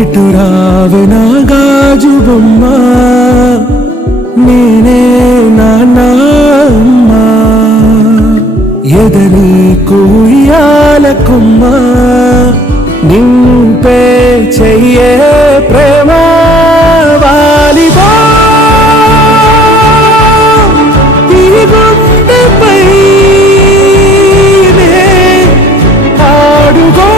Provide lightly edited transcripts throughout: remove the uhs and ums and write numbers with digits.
ఇటు రావే నా గాజు బొమ్మ, నేనే నాన్నమ్మ, ఎదని కుయ్యాల కొమ్మ, నింపే చెయ్యే ప్రేమ వాలిబా గుండెపై ఆడుగో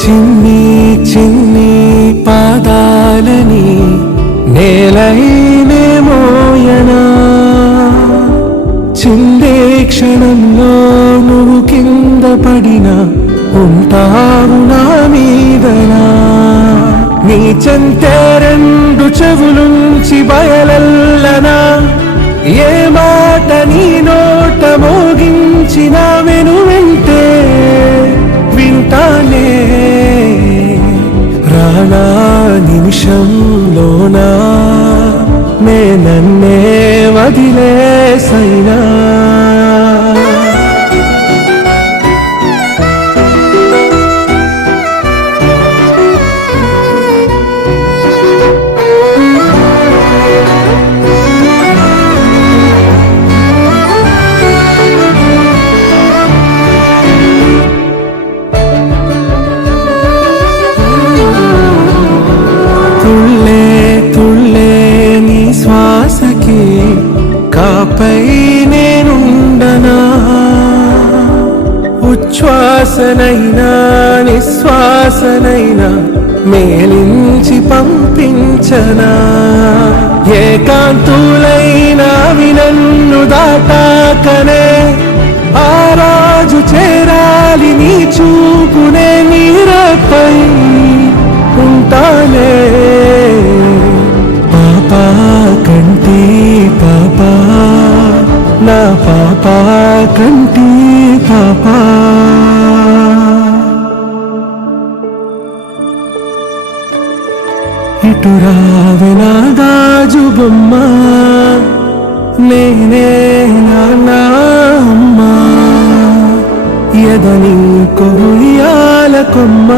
చిన్ని చిన్ని పాదాలని నేలైనే మోయనా, చిందే క్షణంలో నువ్వు కింద పడినా ఉంటావు నా మీదనా, నీ చెంతే రెండు చెవులుంచి బయలల్లనా, ఏ మాట నీ నోట మోగించిన వెనువెంటే వింటానే, రానా నిమిషంలోనా నే నన్నే వదిలేసైనా. కాపై నేనుండనా, ఉచ్ఛ్వాసనైనా నిశ్వాసనైనా మేలించి పంపించనా, ఏకాంతులైనా నన్ను దాటాకనే ఆ రాజు చేరాలి నీ చూపునే నీరపై ఉంటానే, పాపా కంటి పాపా నా పాపా కంటి పాపా. ఇటు రావే నా గాజు బొమ్మ, నేనే నాన్నమ్మ, ఎదని కొయ్యాల కొమ్మ.